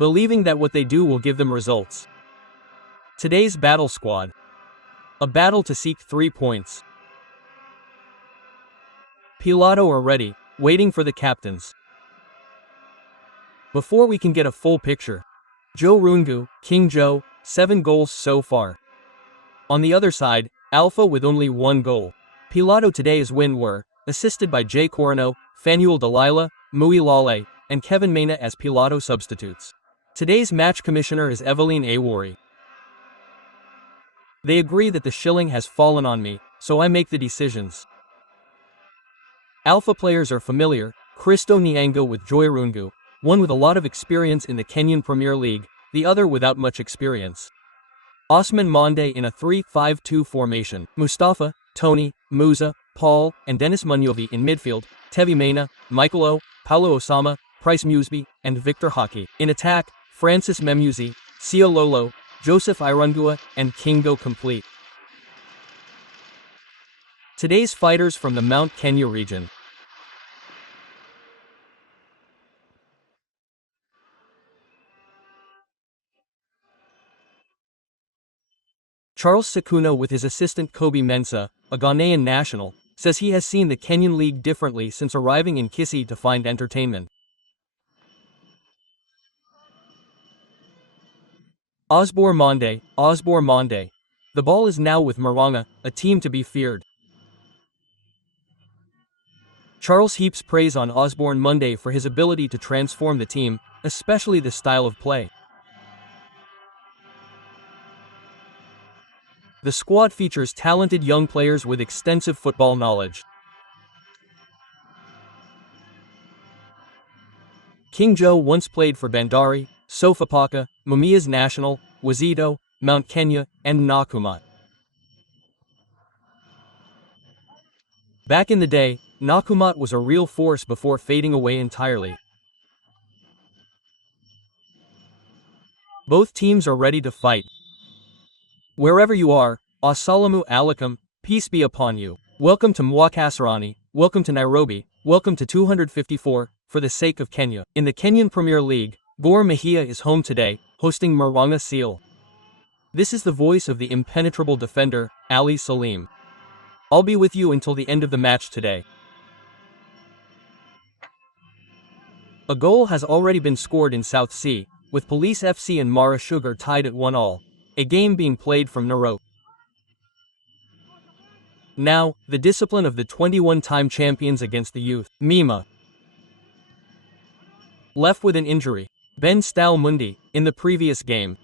believing that what they do will give them results. Today's battle squad. A battle to seek 3 points. Pilato are ready, waiting for the captains. Before we can get a full picture, Joe Rungu, King Joe, 7 goals so far. On the other side, Alpha with only 1 goal. Pilato today's win were assisted by Jay Corino, Fanuel Delilah, Mui Lale, and Kevin Mena as Pilato substitutes. Today's match commissioner is Eveline Awori. They agree that the shilling has fallen on me, so I make the decisions. Alpha players are familiar, Christo Nyango with Joy Rungu, one with a lot of experience in the Kenyan Premier League, the other without much experience. Osman Monde in a 3-5-2 formation, Mustafa, Tony, Musa, Paul, and Dennis Munyovi in midfield, Tevi Mena, Michael O, Paulo Osama, Price Musby, and Victor Hockey. In attack, Francis Memuzi, Sio Lolo, Joseph Irungua, and Kingo complete. Today's fighters from the Mount Kenya region. Charles Sakuno with his assistant Kobe Mensah, a Ghanaian national, says he has seen the Kenyan league differently since arriving in Kisii to find entertainment. Osbor Monde. The ball is now with Murang'a, a team to be feared. Charles heaps praise on Osborne Monday for his ability to transform the team, especially the style of play. The squad features talented young players with extensive football knowledge. King Joe once played for Bandari, Sofapaka, Mumias National, Wazito, Mount Kenya, and Nakumatt. Back in the day, Nakumatt was a real force before fading away entirely. Both teams are ready to fight. Wherever you are, Assalamu alaikum, peace be upon you. Welcome to Mwakasarani, welcome to Nairobi, welcome to 254, for the sake of Kenya. In the Kenyan Premier League, Gor Mahia is home today, hosting Murang'a Seal. This is the voice of the impenetrable defender, Ali Salim. I'll be with you until the end of the match today. A goal has already been scored in South Sea, with Police FC and Mara Sugar tied at 1-1, a game being played from Narok. Now, the discipline of the 21-time champions against the youth, Mima. Left with an injury, Ben Stal Mundi, in the previous game.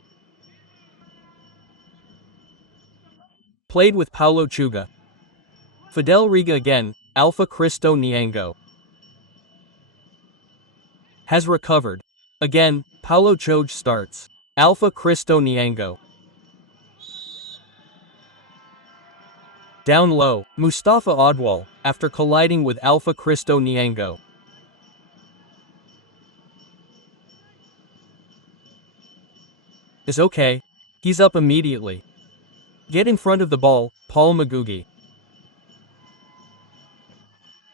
Played with Paulo Chuga. Fidel Riga again, Alpha Cristo Nyango. Has recovered. Again, Paulo Choj starts. Alpha Cristo Nyango. Down low, Mustafa Odwal, after colliding with Alpha Cristo Nyango. Is okay. He's up immediately. Get in front of the ball, Paul Magugi.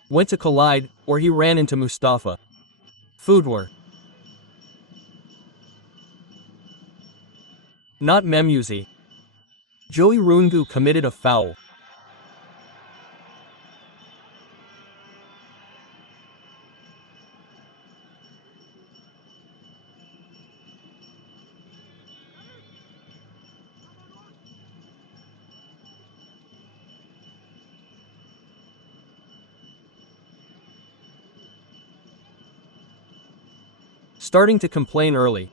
Went to collide, or he ran into Mustafa. Foodwar. Not Memuzi. Joey Rungu committed a foul. Starting to complain early.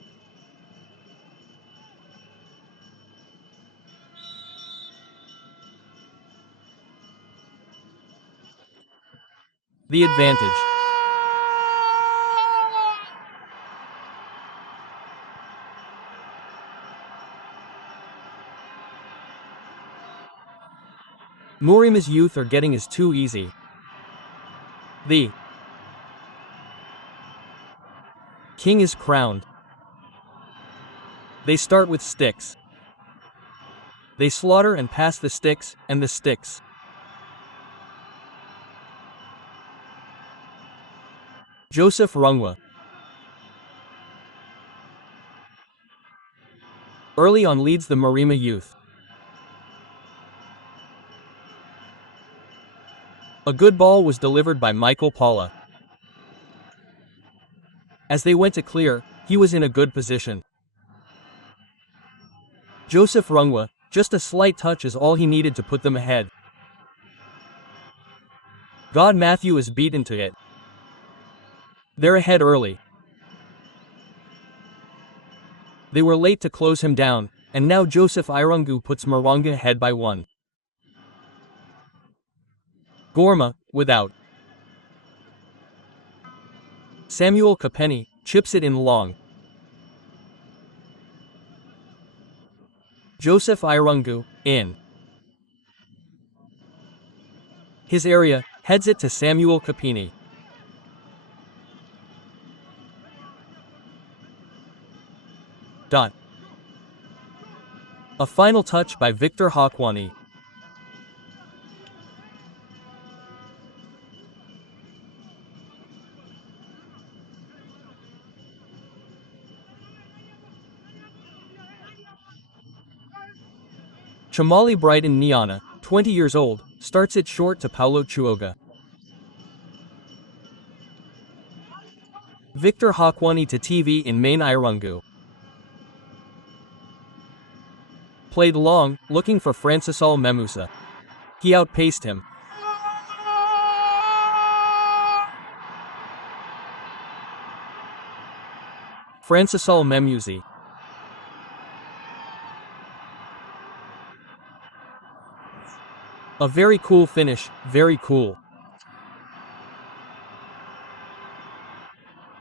The advantage. Murima's youth are getting is too easy. The king is crowned. They start with sticks. They slaughter and pass the sticks, and the sticks. Joseph Rungwa. early on leads the Murang'a youth. A good ball was delivered by Michael Paula. As they went to clear, he was in a good position. Joseph Rungwa, just a slight touch is all he needed to put them ahead. God Matthew is beaten to it. They're ahead early. They were late to close him down, and now Joseph Irungu puts Murang'a ahead by 1. Gorma, without. Samuel Kapeni chips it in long. Joseph Irungu, in. His area, heads it to Samuel Kapeni. Dot. A final touch by Victor Hakwani. Chamali Brighton Niana, 20 years old, starts it short to Paulo Chuoga. Victor Hakwani to TV in main Irungu. Played long, looking for Francisal Memusa. He outpaced him. Francisal Memusi. A very cool finish, very cool.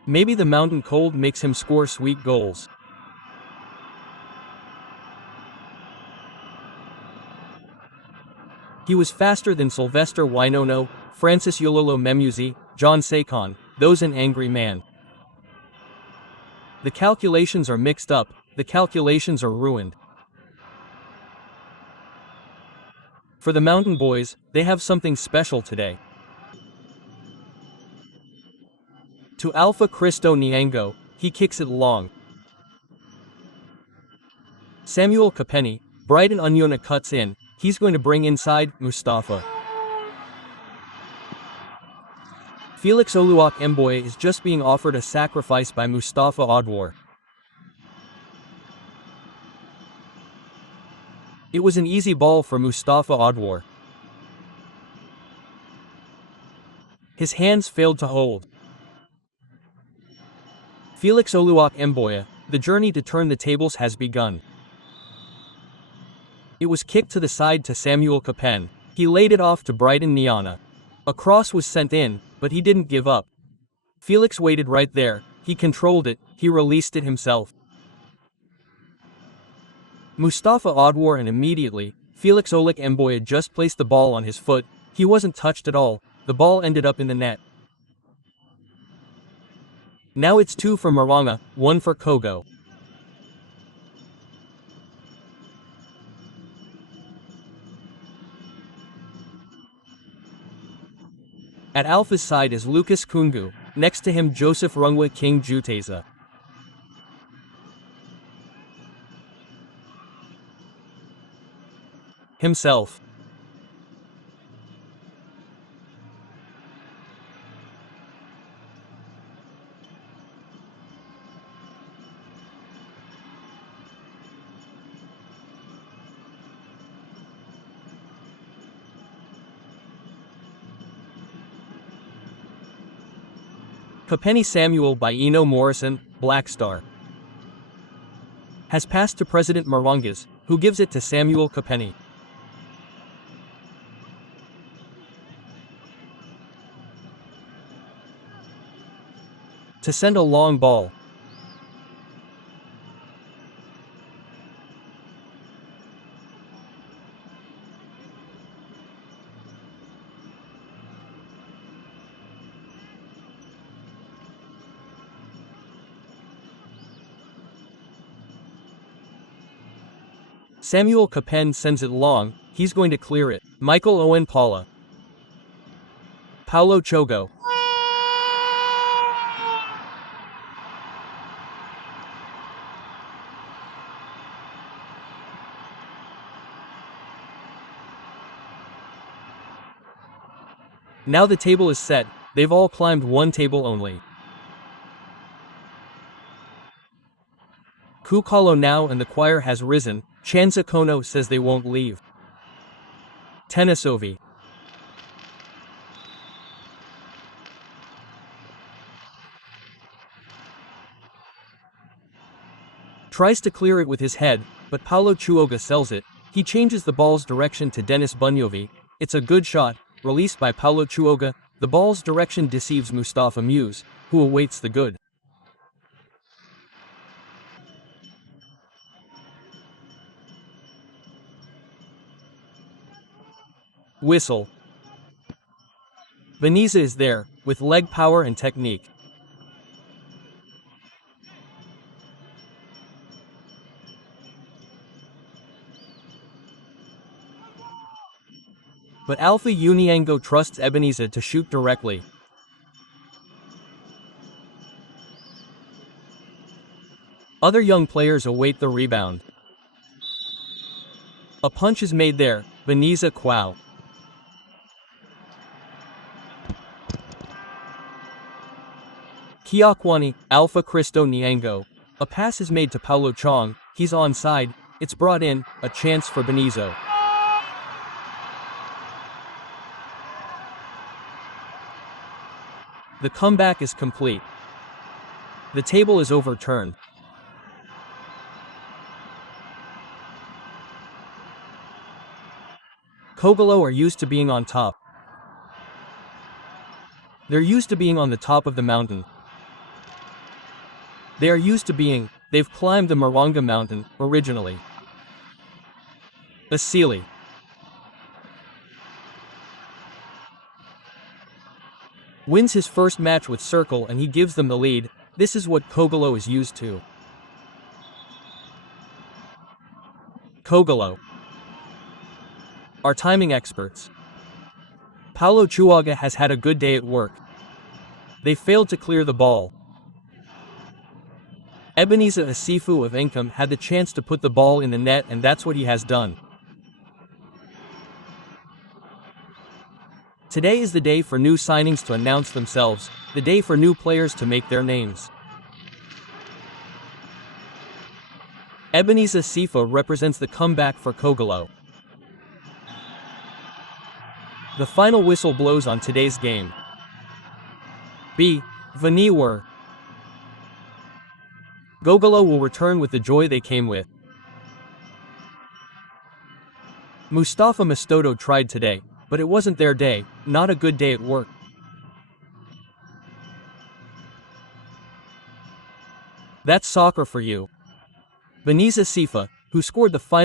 Maybe the mountain cold makes him score sweet goals. He was faster than Sylvester Wainono, Francis Yololo Memusi, John Sakon, those an angry man. The calculations are mixed up, the calculations are ruined. For the Mountain Boys, they have something special today. To Alpha Cristo Niango, he kicks it long. Samuel Kapeni, Brighton Onyona cuts in, he's going to bring inside Mustafa. Felix Oluok Mboye is just being offered a sacrifice by Mustafa Odwar. It was an easy ball for Mustafa Odwar. His hands failed to hold. Felix Oluok Mboye, the journey to turn the tables has begun. It was kicked to the side to Samuel Kapen. He laid it off to Brighton Niana. A cross was sent in, but he didn't give up. Felix waited right there, he controlled it, he released it himself. Mustafa Odwar, and immediately, Felix Olik Mboye just placed the ball on his foot, he wasn't touched at all, the ball ended up in the net. Now it's 2 for Murang'a, 1 for Kogo. At Alpha's side is Lucas Kungu, next to him Joseph Rungwa King Juteza. Himself. Kapeni Samuel by Eno Morrison, Black Star. Has passed to President Murang'a, who gives it to Samuel Kapeni. To send a long ball. Samuel Kapen sends it long, he's going to clear it. Michael Owen Paula. Paulo Chogo. Now the table is set, they've all climbed one table only. Kukalo now and the choir has risen, Chanza Kono says they won't leave. Tenisovi tries to clear it with his head, but Paulo Chuoga sells it. He changes the ball's direction to Denis Bunyovi. It's a good shot, released by Paulo Chuoga. The ball's direction deceives Mustafa Muse, who awaits the good. Whistle. Veniza is there, with leg power and technique. But Alpha Uniango trusts Ebenezer to shoot directly. Other young players await the rebound. A punch is made there, Veniza Quao. Kiakwani, Alpha Cristo Niango. A pass is made to Paulo Chong, he's onside, it's brought in, a chance for Benizo. The comeback is complete. The table is overturned. Kogalo are used to being on top. They're used to being on the top of the mountain. They are used to being, they've climbed the Murang'a mountain, originally. Asili wins his first match with Circle and he gives them the lead. This is what Kogalo is used to. Kogalo are timing experts. Paulo Chuaga has had a good day at work. They failed to clear the ball. Ebenezer Asifu of Income had the chance to put the ball in the net and that's what he has done. Today is the day for new signings to announce themselves, the day for new players to make their names. Ebenezer Sifa represents the comeback for Kogalo. The final whistle blows on today's game. B. Vaniwar. Gogalo will return with the joy they came with. Mustafa Mastodo tried today, but it wasn't their day, not a good day at work. That's soccer for you. Beniza Sifa, who scored the final